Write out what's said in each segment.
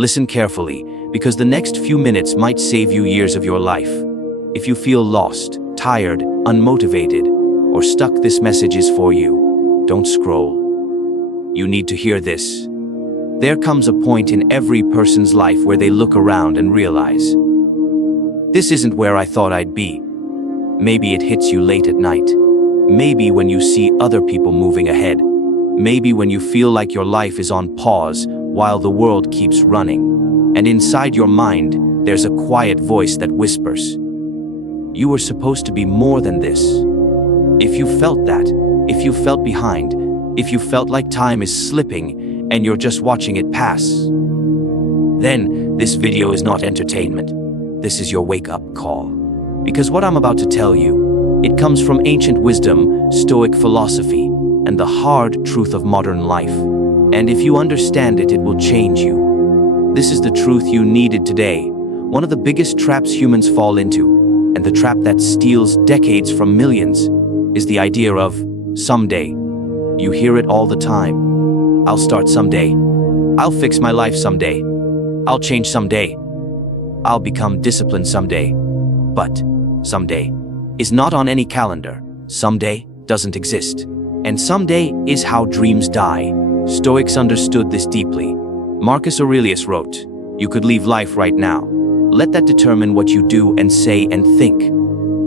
Listen carefully, because the next few minutes might save you years of your life. If you feel lost, tired, unmotivated, or stuck, this message is for you. Don't scroll. You need to hear this. There comes a point in every person's life where they look around and realize, this isn't where I thought I'd be. Maybe it hits you late at night. Maybe when you see other people moving ahead. Maybe when you feel like your life is on pause while the world keeps running. And inside your mind, there's a quiet voice that whispers, you were supposed to be more than this. If you felt that, if you felt behind, if you felt like time is slipping and you're just watching it pass, then this video is not entertainment. This is your wake-up call. Because what I'm about to tell you, it comes from ancient wisdom, Stoic philosophy, and the hard truth of modern life. And if you understand it, it will change you. This is the truth you needed today. One of the biggest traps humans fall into, and the trap that steals decades from millions, is the idea of someday. You hear it all the time. I'll start someday. I'll fix my life someday. I'll change someday. I'll become disciplined someday. But someday is not on any calendar. Someday doesn't exist. And someday is how dreams die. Stoics understood this deeply. Marcus Aurelius wrote, you could leave life right now. Let that determine what you do and say and think.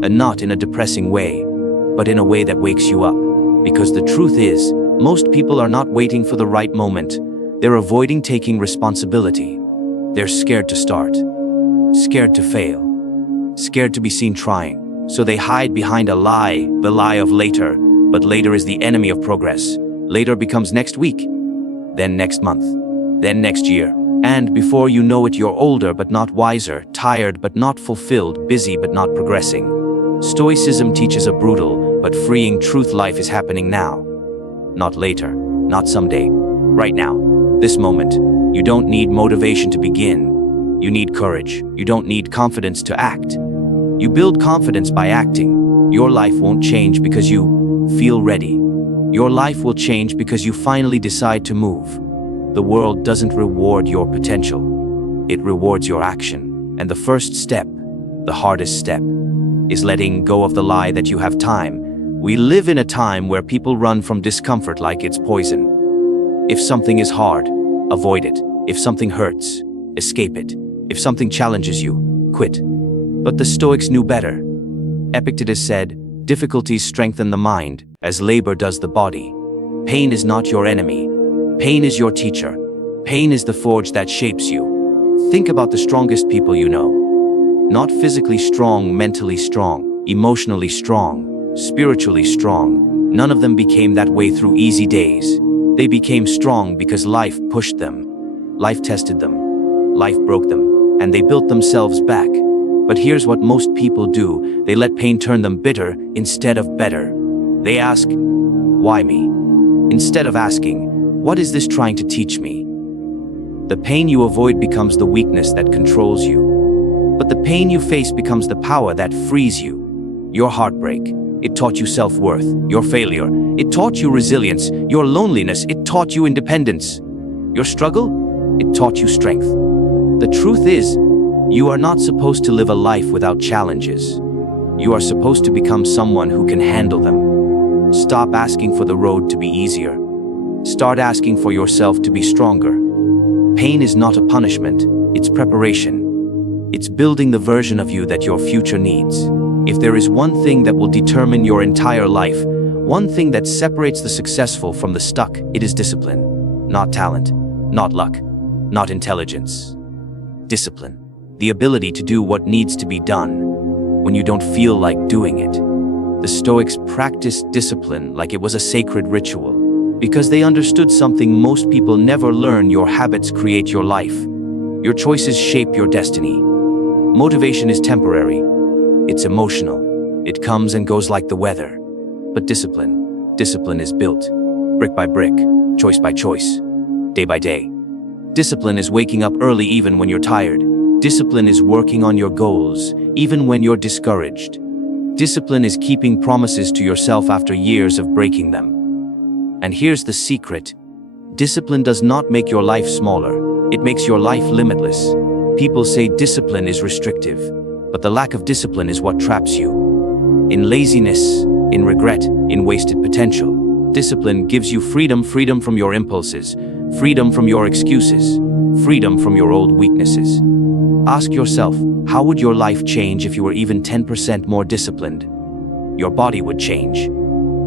And not in a depressing way, but in a way that wakes you up. Because the truth is, most people are not waiting for the right moment. They're avoiding taking responsibility. They're scared to start. Scared to fail. Scared to be seen trying. So they hide behind a lie, the lie of later. But later is the enemy of progress. Later becomes next week, then next month, then next year. And before you know it, you're older but not wiser, tired but not fulfilled, busy but not progressing. Stoicism teaches a brutal but freeing truth. Life is happening now. Not later, not someday. Right now, this moment. You don't need motivation to begin. You need courage. You don't need confidence to act. You build confidence by acting. Your life won't change because you feel ready. Your life will change because you finally decide to move. The world doesn't reward your potential. It rewards your action. And the first step, the hardest step, is letting go of the lie that you have time. We live in a time where people run from discomfort like it's poison. If something is hard, avoid it. If something hurts, escape it. If something challenges you, quit. But the Stoics knew better. Epictetus said, difficulties strengthen the mind, as labor does the body. Pain is not your enemy. Pain is your teacher. Pain is the forge that shapes you. Think about the strongest people you know. Not physically strong, mentally strong, emotionally strong, spiritually strong. None of them became that way through easy days. They became strong because life pushed them. Life tested them. Life broke them. And they built themselves back. But here's what most people do. They let pain turn them bitter instead of better. They ask, why me? Instead of asking, what is this trying to teach me? The pain you avoid becomes the weakness that controls you. But the pain you face becomes the power that frees you. Your heartbreak, it taught you self-worth. Your failure, it taught you resilience. Your loneliness, it taught you independence. Your struggle, it taught you strength. The truth is, you are not supposed to live a life without challenges. You are supposed to become someone who can handle them. Stop asking for the road to be easier. Start asking for yourself to be stronger. Pain is not a punishment, it's preparation. It's building the version of you that your future needs. If there is one thing that will determine your entire life, one thing that separates the successful from the stuck, it is discipline. Not talent, not luck, not intelligence. Discipline. The ability to do what needs to be done when you don't feel like doing it. The Stoics practiced discipline like it was a sacred ritual. Because they understood something most people never learn. Your habits create your life. Your choices shape your destiny. Motivation is temporary. It's emotional. It comes and goes like the weather. But discipline is built. Brick by brick, choice by choice, day by day. Discipline is waking up early even when you're tired. Discipline is working on your goals, even when you're discouraged. Discipline is keeping promises to yourself after years of breaking them. And here's the secret. Discipline does not make your life smaller. It makes your life limitless. People say discipline is restrictive, but the lack of discipline is what traps you. In laziness, in regret, in wasted potential. Discipline gives you freedom from your impulses, freedom from your excuses, freedom from your old weaknesses. Ask yourself, how would your life change if you were even 10% more disciplined? Your body would change.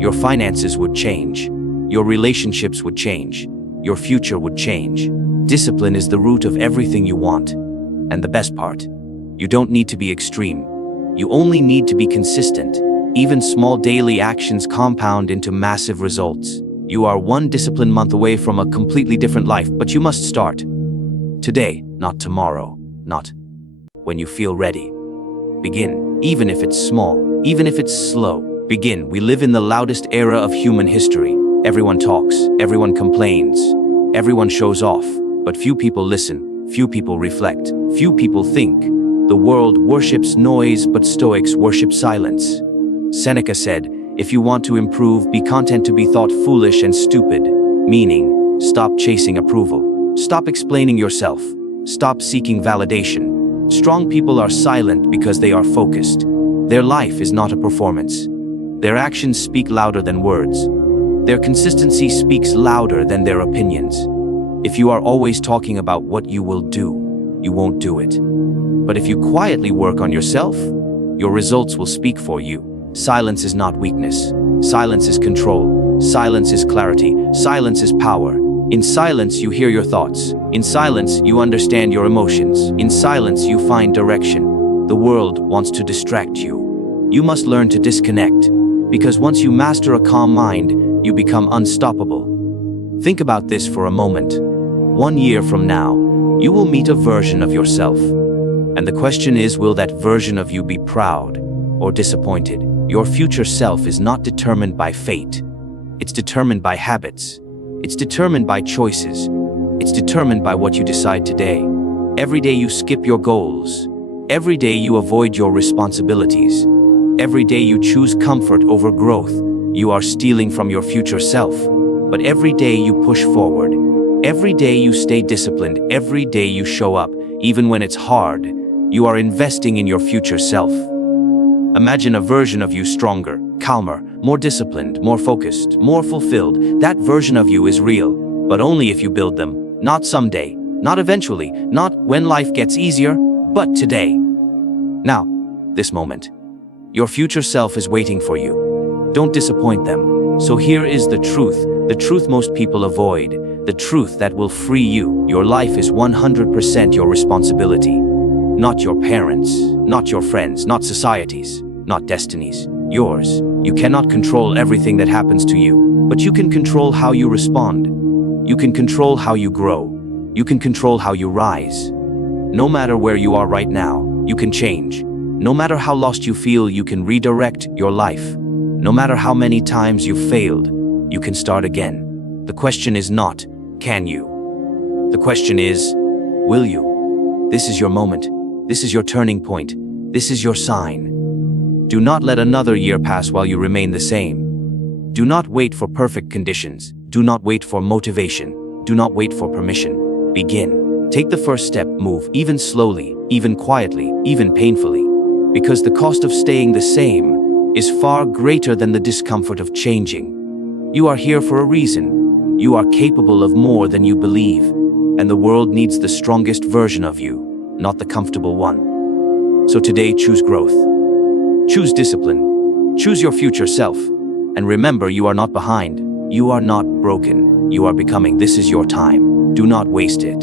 Your finances would change. Your relationships would change. Your future would change. Discipline is the root of everything you want. And the best part, you don't need to be extreme. You only need to be consistent. Even small daily actions compound into massive results. You are one disciplined month away from a completely different life, but you must start today, not tomorrow, not when you feel ready. Begin, even if it's small, even if it's slow. Begin. We live in the loudest era of human history. Everyone talks, everyone complains, everyone shows off, but few people listen, few people reflect, few people think. The world worships noise, but Stoics worship silence. Seneca said, if you want to improve, be content to be thought foolish and stupid, meaning, stop chasing approval. Stop explaining yourself. Stop seeking validation. Strong people are silent because they are focused. Their life is not a performance. Their actions speak louder than words. Their consistency speaks louder than their opinions. If you are always talking about what you will do, you won't do it. But if you quietly work on yourself, your results will speak for you. Silence is not weakness. Silence is control. Silence is clarity. Silence is power. In silence, you hear your thoughts. In silence, you understand your emotions. In silence, you find direction. The world wants to distract you. You must learn to disconnect, because once you master a calm mind, you become unstoppable. Think about this for a moment. 1 year from now, you will meet a version of yourself. And the question is, will that version of you be proud or disappointed? Your future self is not determined by fate. It's determined by habits. It's determined by choices. It's determined by what you decide today. Every day you skip your goals. Every day you avoid your responsibilities. Every day you choose comfort over growth. You are stealing from your future self. But every day you push forward. Every day you stay disciplined. Every day you show up, even when it's hard. You are investing in your future self. Imagine a version of you stronger, calmer, more disciplined, more focused, more fulfilled. That version of you is real, but only if you build them. Not someday, not eventually, not when life gets easier, but today. Now, this moment. Your future self is waiting for you. Don't disappoint them. So here is the truth most people avoid, the truth that will free you. Your life is 100% your responsibility. Not your parents, not your friends, not societies, not destinies. Yours. You cannot control everything that happens to you, but you can control how you respond. You can control how you grow. You can control how you rise. No matter where you are right now, you can change. No matter how lost you feel, you can redirect your life. No matter how many times you've failed, you can start again. The question is not, can you? The question is, will you? This is your moment. This is your turning point. This is your sign. Do not let another year pass while you remain the same. Do not wait for perfect conditions. Do not wait for motivation. Do not wait for permission. Begin. Take the first step. Move, even slowly, even quietly, even painfully. Because the cost of staying the same is far greater than the discomfort of changing. You are here for a reason. You are capable of more than you believe. And the world needs the strongest version of you, not the comfortable one. So today, choose growth. Choose discipline. Choose your future self. And remember, you are not behind. You are not broken. You are becoming. This is your time. Do not waste it.